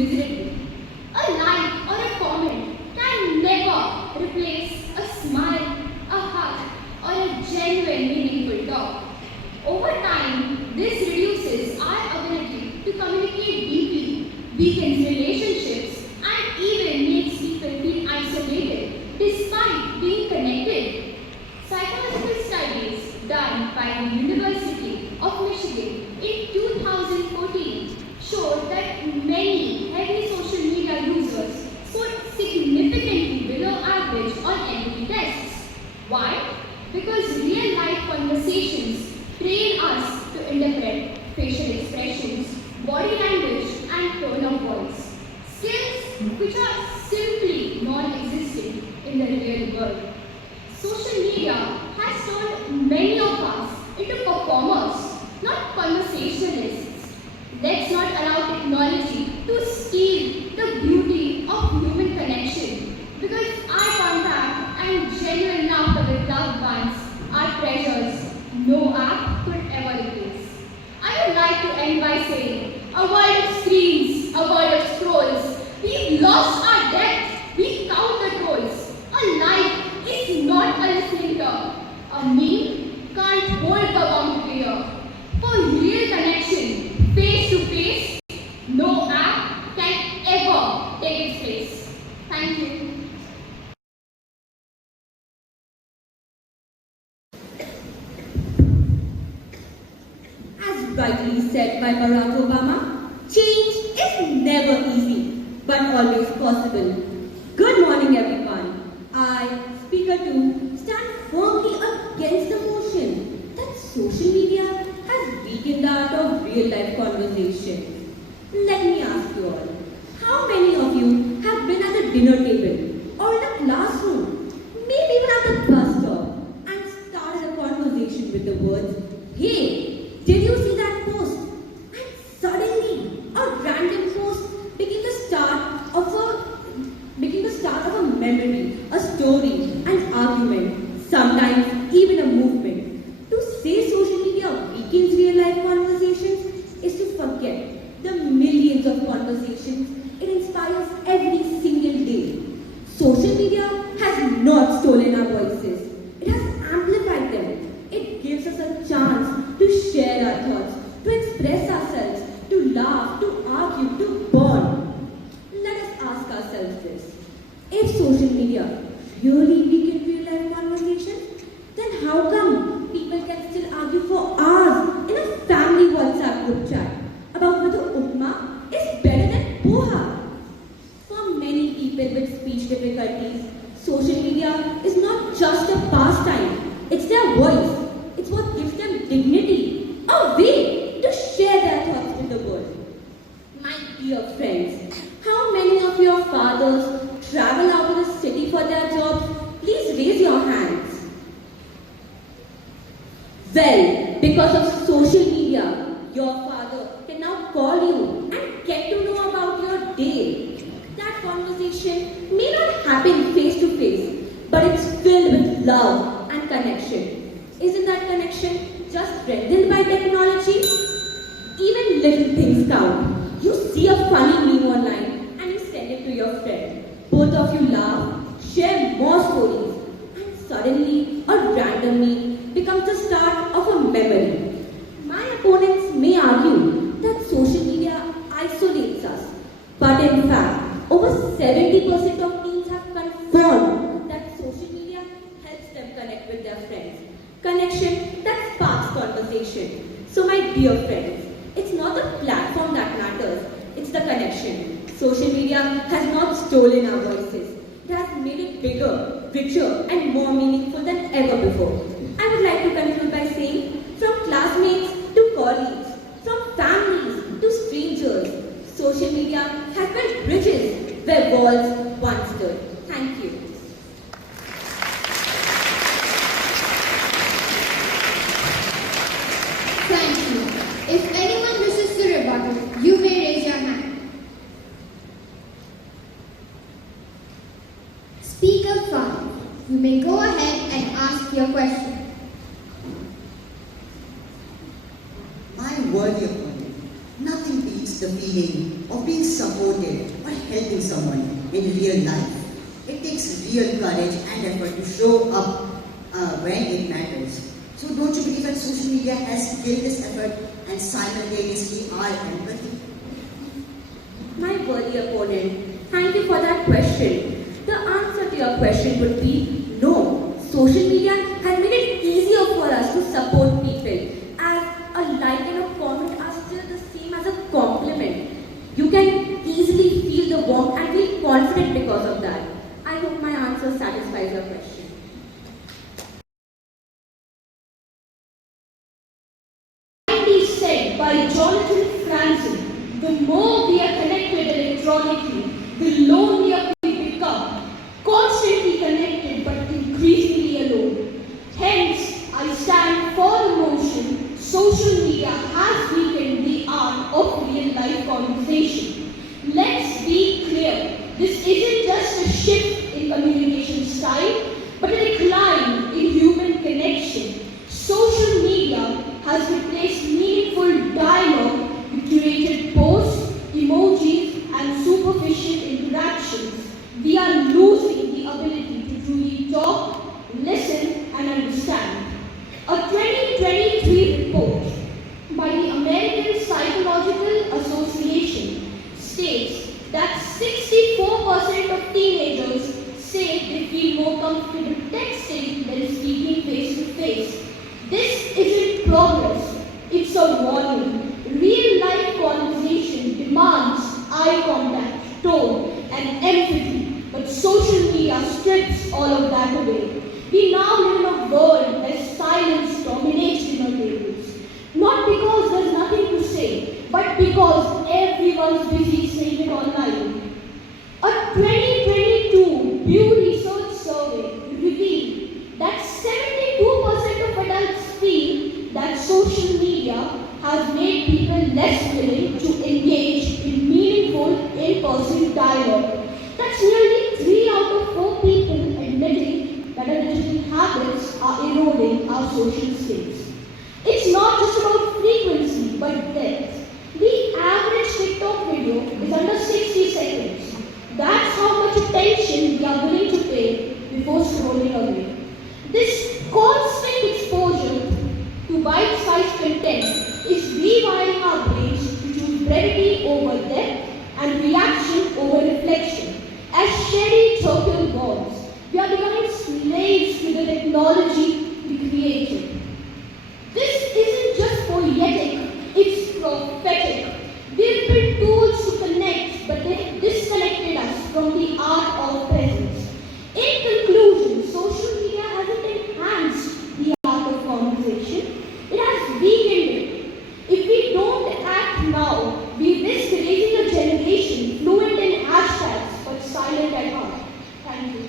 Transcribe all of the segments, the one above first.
visited me. A like or a comment can never replace a smile, a hug, or a genuine meaningful talk. Over time, this reduces our ability to communicate deeply, weakens relationships, and even makes people feel isolated despite being connected. Psychological studies done by the University of Michigan in 2014 showed that many heavy social media users scored significantly below average on empathy tests. Why? Because real-life conversations train us to interpret facial expressions, body language, and tone of voice, skills which are simply non-existent in the real world. Social media has turned many of us into performers, not conversationalists. Let's not allow technology to steal the beauty of human connection, because eye contact and genuine laughter with loved ones are treasures no app could ever replace. I would like to end by saying, a world of screens, a world of scrolls. We've lost our depth, we count the trolls. A like is not a listening term. A meme can't hold the warmth to hear. For real connection, face to face, no app can ever take its place. Thank you. As rightly said by Barack Obama, change is never easy, but always possible. Good morning, everyone. I, Speaker 2, stand firmly against the motion that social media has weakened the art of real-life conversation. Let me ask you all, how many of you have been at the dinner table or in a classroom, maybe even at the bus stop, and started a conversation with the words, "Hey, did you see that post?" And suddenly, a random post became the start of a memory, a story, an argument, sometimes even a movement. To say social media weakens real-life conversations is to forget the millions of conversations it inspires every single day. Social media has not stolen our voices. It has amplified them. It gives us a chance to share our thoughts, to express ourselves, to laugh, to argue, to bond. Let us ask ourselves this. If social media really weakened real-life conversations, then how come people can still argue for hours in a family WhatsApp group chat about whether upma is better than poha? For many people with speech difficulties, social media is not just a pastime, it's their voice. It's what gives them dignity, a way to share their thoughts with the world. My dear friends, how many of your fathers travel out of the city for their jobs? Please raise your hands. Well, because of social media, your father can now call you and get to know about your day. That conversation may not happen face to face, but it's filled with love and connection. Isn't that connection just strengthened by technology? Even little things count. You see a funny meme online and you send it to your friend. Both of you laugh, share more stories, and suddenly a random meme becomes the start of a memory. My opponents may argue that social media isolates us, but in fact, over 70% of teens have confirmed that social media helps them connect with their friends. Connection that sparks conversation. So my dear friends, it's not the platform that matters, it's the connection. Social media has not stolen our voices. It has made it bigger, richer, and more meaningful than ever before. I would like to conclude by saying, from classmates to colleagues, from families to strangers, social media has built bridges where walls once stood. Thank you. Thank you. If anyone wishes to rebuttal, you may raise your hand. Speaker 5, you may go ahead and ask your question. My worthy opponent, nothing beats the feeling of being supported or helping someone in real life. It takes real courage and effort to show up when it matters. So don't you believe that social media has killed this effort and simultaneously our empathy? My worthy opponent, thank you for that question. The answer to your question would be no. Social media has made it easier for us to support people, as a like and a comment are still the same as a compliment. You can easily feel the warmth and feel confident because of that. I hope my answer satisfies your question. Rightly said by Jonathan Franzen, the more we are connected electronically, the lonelier we become, constantly connected but increasingly alone. Hence, I stand for the motion, social media has weakened the art of real-life conversation. Let's be clear, this isn't just a shift in communication style, but a decline in human connection. Social media has replaced meaningful dialogue with curated posts, emojis, and superficial interactions. We are losing the ability to truly talk, listen, and understand. A 2023 report by the American Psychological Association states that 64% of teenagers say they feel more comfortable texting than speaking face to face. This isn't progress, it's a warning. Real life conversation demands eye contact, tone, and empathy, but social media strips all of that away. We now live in a world where silence dominates dinner tables. Not because there's nothing to say, but because everyone's busy saying it online. A 2022 Pew Research survey revealed that 72% of adults feel that social media has made people less willing to engage in meaningful in-person dialogue. That's nearly 3 out of 4 people admitting that our digital habits are eroding our social skills. It's not just about frequency, but depth. The average TikTok video is under 60 seconds. That's how much attention we are willing to pay before scrolling away. This constant exposure to bite-sized content is rewiring our brains to choose brevity over depth and reaction over reflection. As Sherry Turkle warns, we are becoming slaves to the technology we created. This isn't just poetic, it's prophetic. We've built tools to connect, but they have disconnected us from the art of presence. In conclusion, social media hasn't enhanced the art of conversation, it has weakened it. If we don't act now, we risk raising a generation fluent in hashtags but silent at heart. Thank you.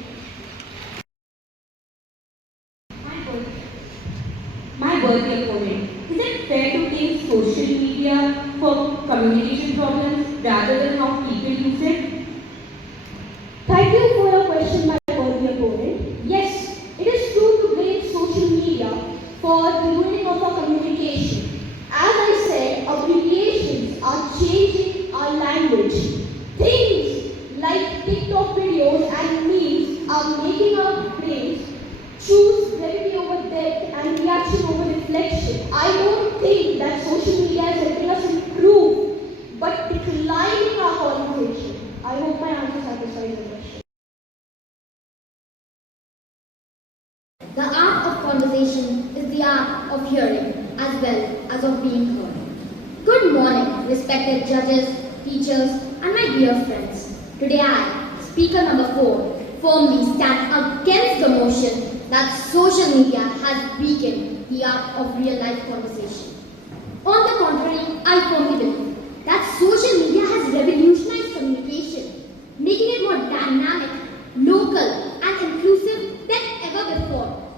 My worthy opponent, is it fair to blame social media for communication problems rather than how people use it? Thank you for your question, my worthy opponent. Yes, it is true to blame social media for the ruining of our communication. As I said, abbreviations are changing our language. Things like TikTok videos and memes are making our brains choose brevity over depth and reaction over reflection. I don't think that social media is helping us improve, but declining our conversation. I hope my answer satisfies the question. The art of conversation is the art of hearing as well as of being heard. Good morning, respected judges, teachers, and my dear friends. Today I, speaker number 4, firmly stand against the motion that social media has weakened the art of real-life conversation. On the contrary, I firmly believe that social media has revolutionized communication, making it more dynamic, local, and inclusive than ever before.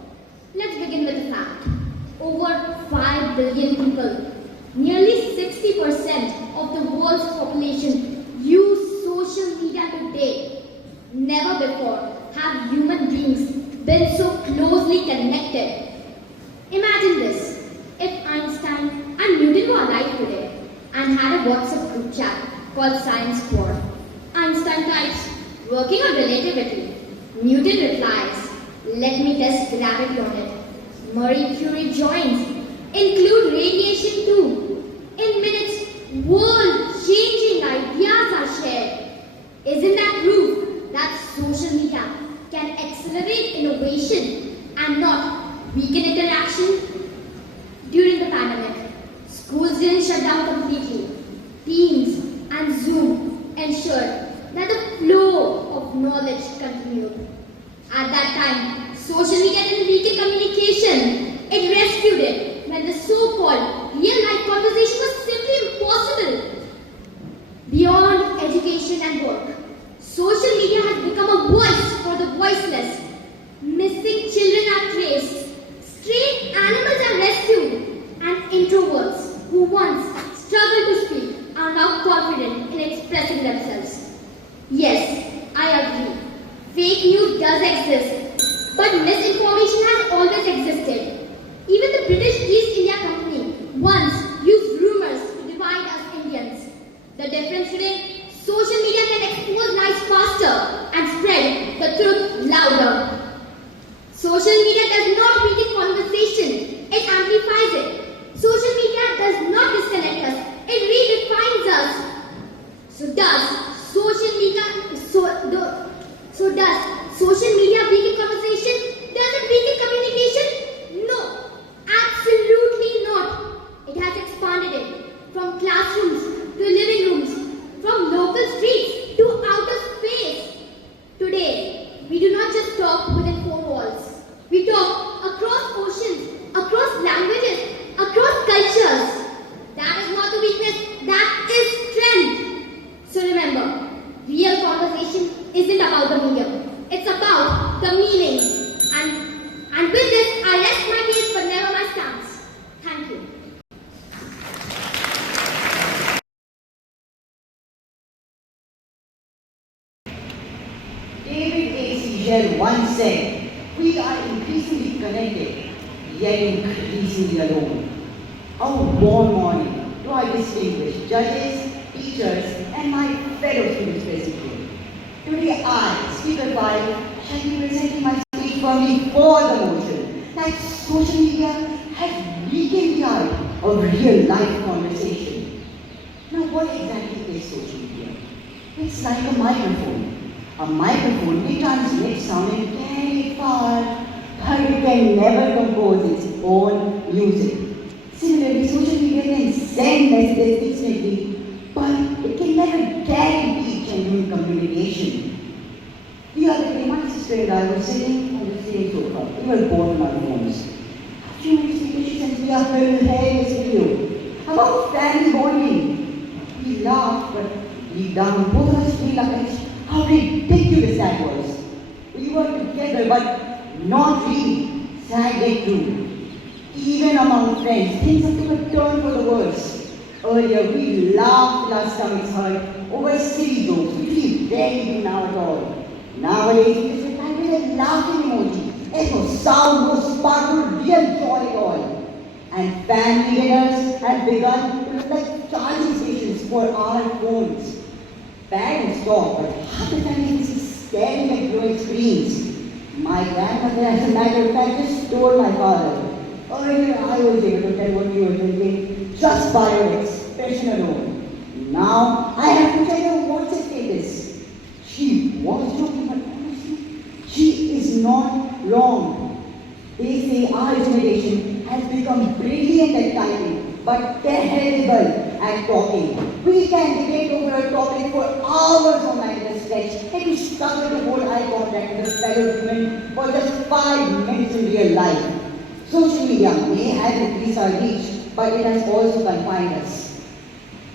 Let's begin with the fact. Over 5 billion people, nearly 60% of the world's population use social media today. Never before have human beings been so closely connected. Imagine this, if Einstein and Newton were alive today and had a WhatsApp group chat called science quad. Einstein types, working on relativity. Newton replies, let me test gravity on it. Marie Curie joins, include radiation too. In minutes, world-changing ideas are shared. Isn't that proof that social media can accelerate innovation and not weaken interaction? During the pandemic, schools didn't shut down completely. Teams and Zoom ensured that the flow of knowledge continued. At that time, social media didn't weaken communication. It rescued it when the so-called real-life conversation was simply impossible. Beyond education and work, social media has become a voice for the voiceless. Missing children are traced, stray animals are rescued, and introverts who once struggled to speak are now confident in expressing themselves. Yes, I agree. Fake news does exist, but misinformation has always existed. Even the British East India Company once used rumors to divide us Indians. The difference today, social media can expose lies faster and spread the truth louder. Social media does not weaken conversation, it amplifies it. Social media does not disconnect us, it redefines us. So does social media weaken conversation? Does it weaken communication? No, absolutely not. It has expanded it from classrooms to living rooms, from local streets to outer space. Today, we do not just talk within four walls. We talk across oceans, across languages, across cultures. That is not the weakness, that is strength. So remember, real conversation isn't about the medium. It's about the meaning. And with this, I rest my case but never my stance. Thank you. David A. Siegel once said, we are increasingly connected, yet increasingly alone. A warm morning to our distinguished judges, teachers, and my fellow students present here. Today I, Speaker Viii, shall be presenting my speech firmly for the motion that social media has weakened the art of real-life conversation. Now what exactly is social media? It's like a microphone. A microphone may transmit sound and carry it far, but it can never compose its own music. Similarly, social media can send messages instantly, but it can never guarantee genuine communication. The other day, my sister and I were sitting on the same sofa. We were both on our phones. A few minutes later, she sent me a hilarious video about family bonding. We laughed, but deep down, both of us realized how ridiculous that was. We were together, but not really. Sad yet true. Even among friends, things have took a turn for the worse. Earlier, we laughed till our stomachs hurt over silly jokes, which we rarely do now at all. Nowadays, we just reply with a laughing emoji. There's no sound, no spark, no real joy at all. And family dinners have begun to look like charging stations for our phones. Parents talk, but half the time is staring at glowing screens. My grandmother, as a matter of fact, just told my father, earlier I was able to tell what you were thinking just by your expression alone. Now I have to tell her what's her status. She was joking, but honestly, she is not wrong. They say our generation has become brilliant at typing, but terrible at talking. We can debate over a topic for hours online at a stretch, and we struggle to hold eye contact with a fellow human for just 5 minutes in real life. Social media may have increased our reach, but it has also confined us.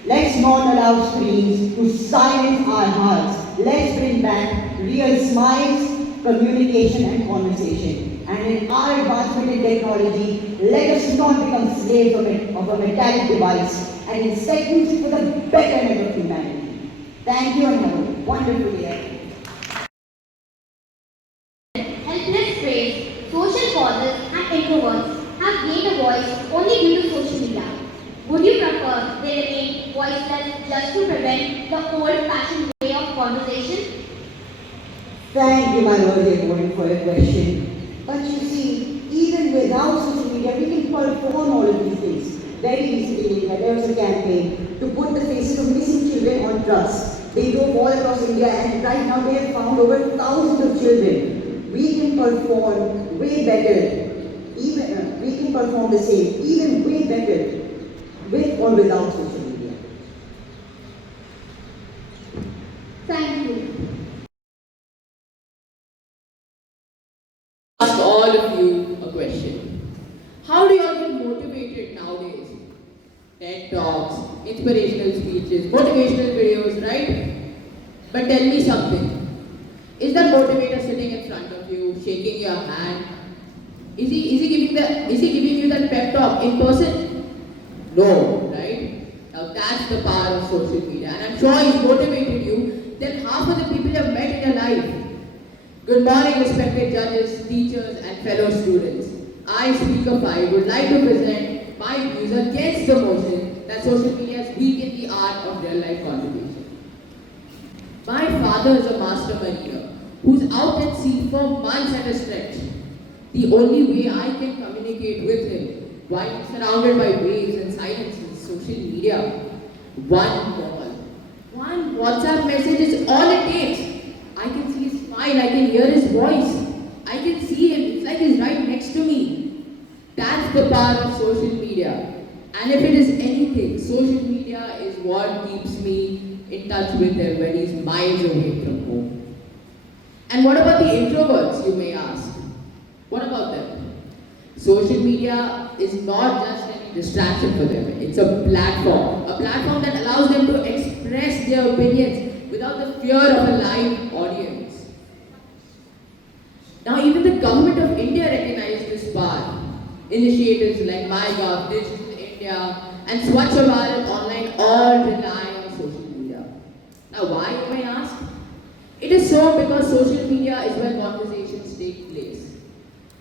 Let's not allow screens to silence our hearts. Let's bring back real smiles, communication, and conversation. And in our advancement in technology, let us not become slaves of a metallic device and instead use it for the betterment of humanity. Thank you and have a wonderful day. Helpless strays, social causes, and introverts have gained a voice only due to social media. Would you prefer they remain voiceless just to prevent the conversation? Thank you, my worthy opponent, for your question. But you see, even without social media, we can perform all of these things. Very recently, there was a campaign to put the faces of missing children on trucks. They drove all across India, and right now they have found over thousands of children. We can perform way better. Even we can perform the same, even way better, with or without social media. Thank you. Ask all of you a question. How do you all get motivated nowadays? TED Talks, inspirational speeches, motivational videos, right? But tell me something. Is that motivator sitting in front of you, shaking your hand? Is he giving you that pep talk in person? No, right? Now that's the power of social media. And I'm sure he's motivated you. Then half of the people you have met in your life. Good morning, respected judges, teachers, and fellow students. I, Speaker Viii, would like to present my views against the motion that social media has weakened the art of real-life conversation. My father is a master mariner who's out at sea for months at a stretch. The only way I can communicate with him while surrounded by waves and silence is social media. One call, one WhatsApp message is all it takes. I can see his smile, I can hear his voice, I can see him, it's like he's right next to me. That's the power of social media. And if it is anything, social media is what keeps me in touch with him when he's miles away from home. And what about the introverts, you may ask? What about them? Social media is not just any distraction for them. It's a platform that allows them to express their opinions without the fear of a live audience. Now, even the government of India recognized this power. Initiatives like MyGov, Digital India, and Swachh Bharat Online all rely on social media. Now, why, you may ask? It is so because social media is where conversations take place.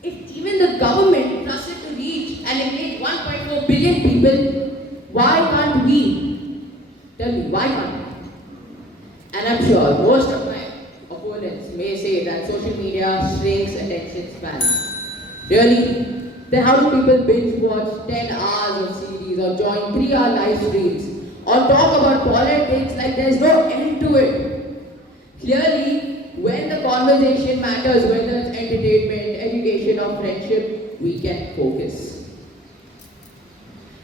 If even the government trusts it to reach and engage 1.4 billion people, why can't we? Tell me, why can't we? And I'm sure most of my opponents may say that social media shrinks attention spans. Really? Then how do people binge watch 10 hours of series or join 3-hour live streams or talk about politics like there's no end to it? Clearly, when the conversation matters, whether it's entertainment, education or friendship, we can focus.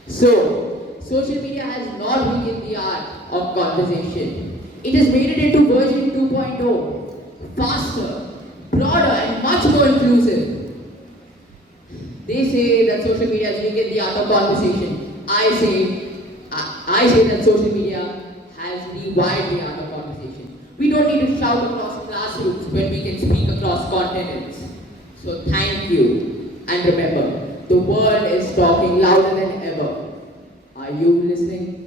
So, social media has not weakened the art of conversation. It has made it into version 2.0, faster, broader and much more inclusive. They say that social media has weakened the art of conversation. I say that social media has rewired the art of conversation. We don't need to shout across classrooms when we can speak across continents. So thank you. And remember, the world is talking louder than ever. Are you listening?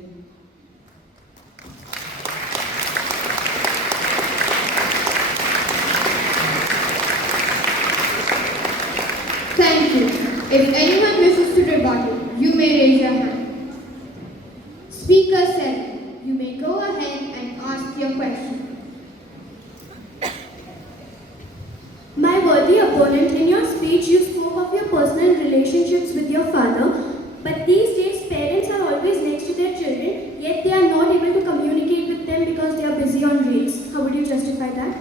Thank you. If anyone wishes to rebuttal, you may raise your hand. Speaker 7, you may go ahead and ask your question. My worthy opponent, in your speech you spoke of your personal relationships with your father, but these days parents are always next to their children, yet they are not able to communicate with them because they are busy on reels. How would you justify that?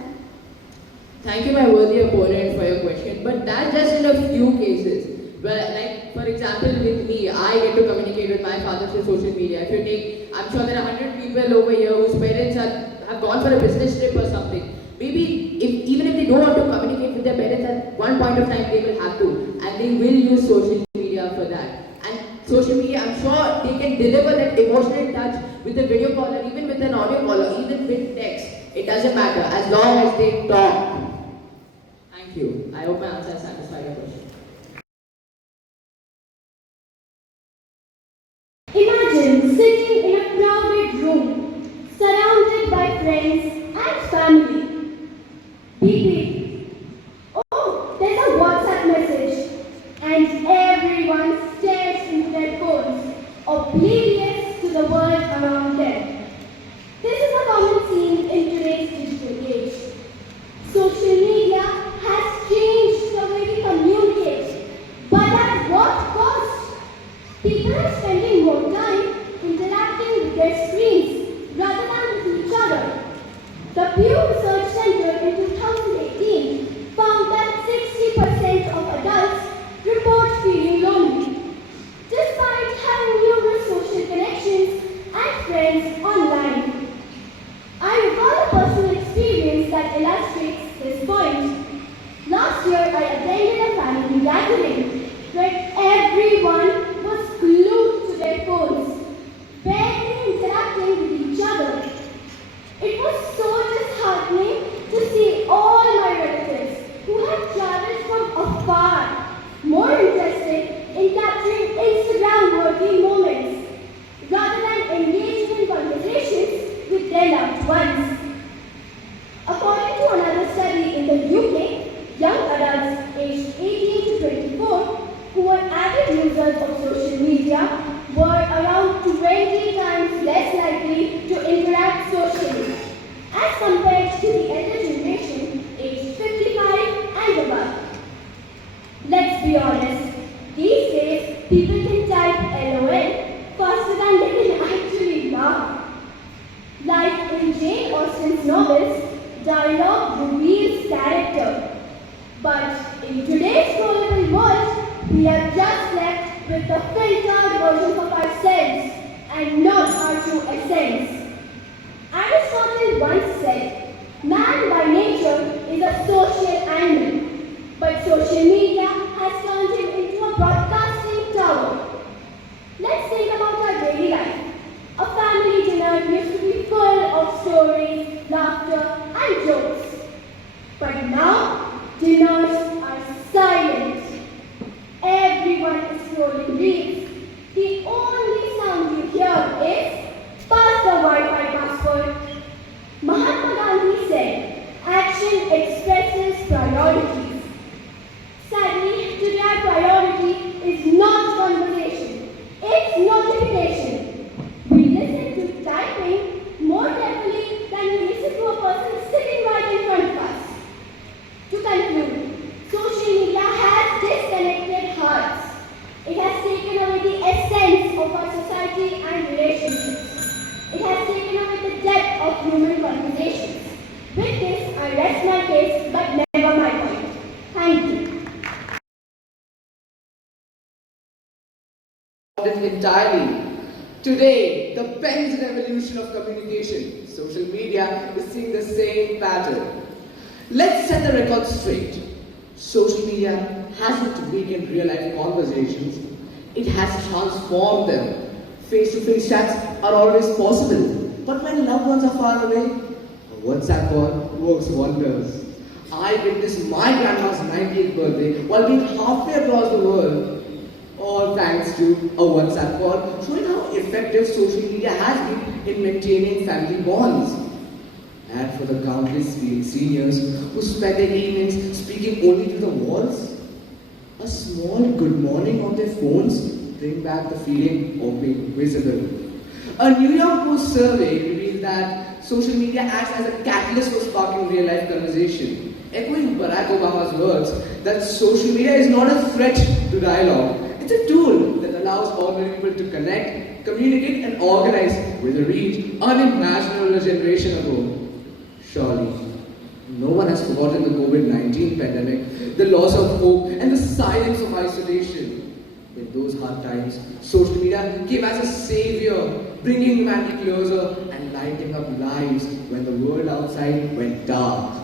Thank you, my worthy opponent, for your question, but that's just in a few cases. Well, like, for example, with me, I get to communicate with my father through social media. If you take, I'm sure there are 100 people over here whose parents have gone for a business trip or something. Maybe, even if they don't want to communicate with their parents, at one point of time they will have to. And they will use social media for that. And social media, I'm sure they can deliver that emotional touch with a video call or even with an audio call or even with text. It doesn't matter, as long as they talk. Thank you. I hope my answer has satisfied your question. Imagine sitting in a crowded room, surrounded by friends and family. Beep beep. Oh, there's a WhatsApp message. And everyone stares into their phones, oblivious to the world around them. This is a common scene in today's Pew Research Center in 2018 found that 60% of adults report feeling lonely. Despite having numerous social connections and friends online. I recall a personal experience that illustrates this point. Last year, I attended a family gathering where everyone was glued to their phones, barely interacting with each other. It was so disheartening to see all my relatives who had traveled from afar, more interested in capturing Instagram-worthy moments rather than engaging in conversations with their loved ones. According to another study in the UK, young adults aged 18 to 24 who were avid users of social media were around 20 times less likely to interact socially as compared to the elder generation aged 55 and above. Let's be honest, these days people can type LOL faster than they can actually laugh. Like in Jane Austen's novels, dialogue reveals character. But in today's scrollable world, we are just left with the filtered version of ourselves and not our true essence. Aristotle once said, man by nature is a social animal, but social media has turned him into a broadcasting tower. Let's think about our daily life. A family dinner used to be full of stories, laughter, and jokes. But now, dinners are silent. Everyone is scrolling reels. The only sound you hear is, pass the Wi-Fi password. Mahatma Gandhi said, action expresses priorities. Sadly, today our priority is not conversation, it's notification. We listen to typing more carefully than we listen to a person sitting right in front of us. To conclude, social media has disconnected hearts. It has taken away the essence of our society and relationships. It has taken away the depth of human conversations. With this, I rest my case, but never my point. Thank you. It entirely. Today, the pendulum evolution of communication, social media is seeing the same pattern. Let's set the record straight. Social media hasn't weakened real-life conversations. It has transformed them. Face-to-face chats are always possible, but when loved ones are far away, a WhatsApp call works wonders. I witnessed my grandma's 90th birthday while being halfway across the world, all thanks to a WhatsApp call, showing how effective social media has been in maintaining family bonds. And for the countless seniors who spend their evenings speaking only to the walls, a small good morning on their phones bring back the feeling of being visible. A New York Post survey revealed that social media acts as a catalyst for sparking real-life conversation, echoing Barack Obama's words that social media is not a threat to dialogue. It's a tool that allows ordinary people to connect, communicate, and organize with a reach unimaginable a generation ago. Surely, no one has forgotten the COVID-19 pandemic, the loss of hope, and the silence of isolation. In those hard times, social media came as a savior, bringing humanity closer and lighting up lives when the world outside went dark.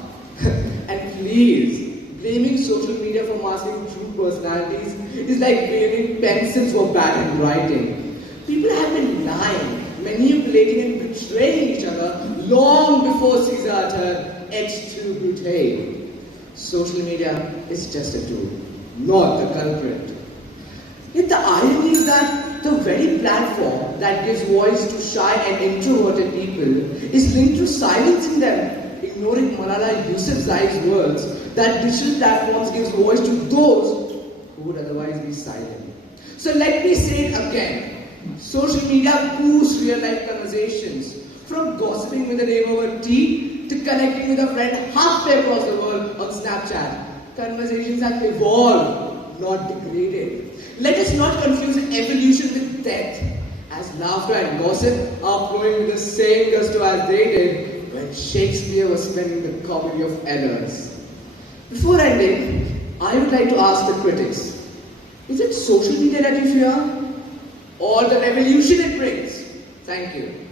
And please, blaming social media for masking true personalities is like blaming pencils for bad handwriting. People have been lying, manipulating and betraying each other long before Caesar turned et tu brute. Social media is just a tool, not the culprit. Yet the irony is that the very platform that gives voice to shy and introverted people is linked to silencing them, ignoring Malala Yousafzai's words that digital platforms gives voice to those who would otherwise be silent. So let me say it again. Social media boosts real-life conversations. From gossiping with a neighbor over tea to connecting with a friend halfway across the world on Snapchat. Conversations have evolved, not degraded. Let us not confuse evolution with death, as laughter and gossip are flowing with the same gusto as they did when when Shakespeare was penning the comedy of errors. Before ending, I would like to ask the critics, is it social media that you fear? Or the revolution it brings? Thank you.